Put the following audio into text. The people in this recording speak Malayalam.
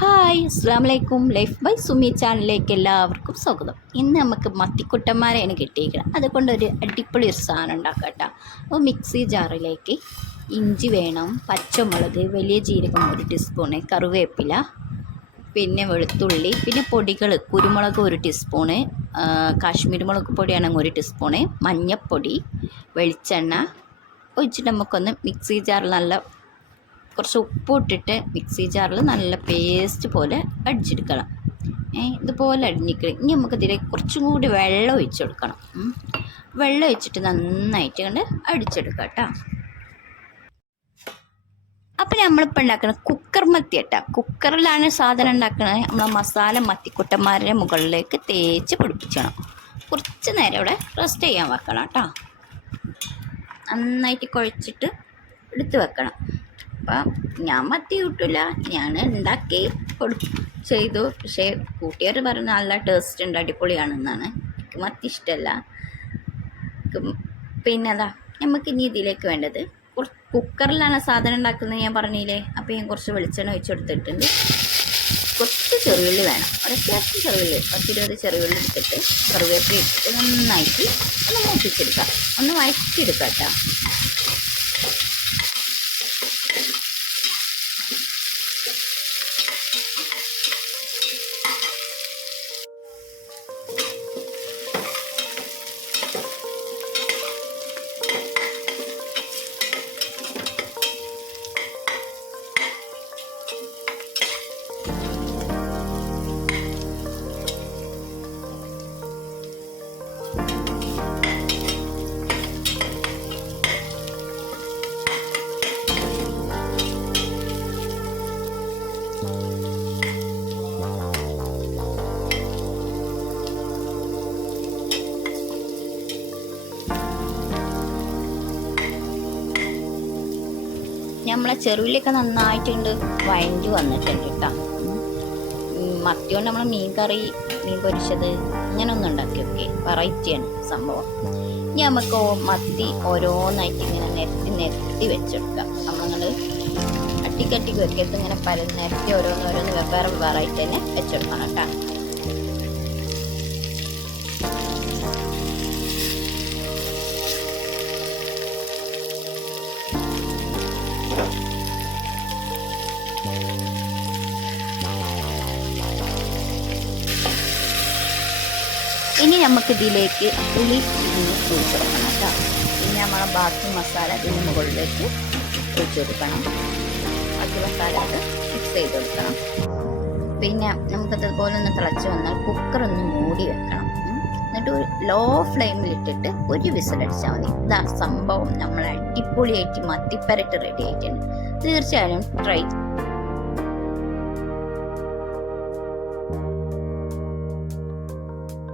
ഹായ് അസ്സാമലൈക്കും. ലൈഫ് ബൈ സുമി ചാനലിലേക്ക് എല്ലാവർക്കും സ്വാഗതം. ഇന്ന് നമുക്ക് മത്തിക്കുട്ടന്മാരെയാണ് കിട്ടിയിരിക്കുന്നത്. അതുകൊണ്ടൊരു അടിപൊളി ഒരു സാധനം ഉണ്ടാക്കാം കേട്ടോ. അപ്പോൾ മിക്സി ജാറിലേക്ക് ഇഞ്ചി വേണം, പച്ചമുളക്, വലിയ ജീരകം 1 ടീസ്പൂണ്, കറിവേപ്പില, പിന്നെ വെളുത്തുള്ളി, പിന്നെ പൊടികൾ കുരുമുളക് 1 ടീസ്പൂണ്, കാശ്മീരി മുളക് പൊടിയാണെങ്കിൽ 1 ടീസ്പൂണ്, മഞ്ഞൾപ്പൊടി, വെളിച്ചെണ്ണ ഒഴിച്ചിട്ട് നമുക്കൊന്ന് മിക്സി ജാറിൽ നല്ല കുറച്ച് ഉപ്പ് ഇട്ടിട്ട് മിക്സി ജാറിൽ നല്ല പേസ്റ്റ് പോലെ അടിച്ചെടുക്കണം. ഇതുപോലെ അടിഞ്ഞിക്കണം. ഇനി നമുക്ക് ഇതിലേക്ക് കുറച്ചും കൂടി വെള്ളം ഒഴിച്ച് കൊടുക്കണം. വെള്ളം ഒഴിച്ചിട്ട് നന്നായിട്ട് കണ്ട് അടിച്ചെടുക്കാം കേട്ടോ. അപ്പം നമ്മളിപ്പോൾ ഉണ്ടാക്കുന്നത് കുക്കർ മത്തി കേട്ടോ. കുക്കറിലാണ് സാധനം ഉണ്ടാക്കുന്നത്. നമ്മൾ മസാല മത്തിക്കുട്ടന്മാരുടെ മുകളിലേക്ക് തേച്ച് പിടിപ്പിക്കണം. കുറച്ച് നേരം ഇവിടെ റെസ്റ്റ് ചെയ്യാൻ വെക്കണം കേട്ടോ. നന്നായിട്ട് കുഴച്ചിട്ട് എടുത്ത് വെക്കണം. അപ്പം ഞാൻ മത്തി കിട്ടില്ല, ഞാൻ ഉണ്ടാക്കി ചെയ്തു. പക്ഷേ കൂട്ടിയവർ പറഞ്ഞ നല്ല ടേസ്റ്റ് ഉണ്ട്, അടിപൊളിയാണെന്നാണ്. എനിക്ക് മത്തി ഇഷ്ടമല്ല. പിന്നെ അതാ നമുക്കിനി ഇതിലേക്ക് വേണ്ടത് കുക്കറിലാണ് സാധനം ഉണ്ടാക്കുന്നത് ഞാൻ പറഞ്ഞില്ലേ. അപ്പോൾ ഞാൻ കുറച്ച് വെളിച്ചെണ്ണ ഒഴിച്ചെടുത്തിട്ടുണ്ട്. കുറച്ച് ചെറുള്ളി വേണം, ഒരത്യാവശ്യം ചെറുള്ളി, 10-20 ചെറുള്ളി എടുത്തിട്ട് കറിവേപ്പില ഇട്ടിട്ട് നന്നായിട്ട് ഒന്ന് മൂപ്പിച്ചെടുക്കാം, ഒന്ന് വഴറ്റിയെടുക്കാം കേട്ടോ. നമ്മളെ ചെറുള്ളിയൊക്കെ നന്നായിട്ടുണ്ട് വഴഞ്ഞു വന്നിട്ടുണ്ട് കേട്ടോ. മത്തി കൊണ്ട് നമ്മൾ മീൻ കറി, മീൻ പൊരിച്ചത് ഇങ്ങനെ ഒന്നും ഉണ്ടാക്കി നോക്കി, വെറൈറ്റിയാണ് സംഭവം. ഇനി നമുക്ക് മത്തി ഓരോന്നായിട്ട് ഇങ്ങനെ നിരത്തി വെച്ചെടുക്കാം. നമ്മളങ്ങൾ അട്ടിക്കട്ടിക്ക് വെക്കത്ത് ഇങ്ങനെ നിരത്തി ഓരോന്ന് വെവ്വേറെ വെറൈറ്റി തന്നെ വെച്ചെടുക്കണം കേട്ടോ. ഇനി നമുക്ക് ഇതിലേക്ക് പുളി ഒഴിച്ച് കൊടുക്കണം കേട്ടോ. പിന്നെ നമ്മളെ ബാക്കി മസാല ഇതിന് മുകളിലേക്ക് ഒഴിച്ച് കൊടുക്കണം. ബാക്കി മസാല അത് മിക്സ് ചെയ്ത് കൊടുക്കണം. പിന്നെ നമുക്കതുപോലെ ഒന്ന് തിളച്ച് വന്നാൽ കുക്കറൊന്ന് മൂടി വെക്കണം. എന്നിട്ട് ഒരു ലോ ഫ്ലെയിമിലിട്ടിട്ട് 1 വിസിലടിച്ചാൽ മതി. ഇതാ സംഭവം നമ്മൾ അടിപൊളിയായിട്ട് മത്തിപ്പരട്ട് റെഡി ആയിട്ടുണ്ട്. തീർച്ചയായും ട്രൈ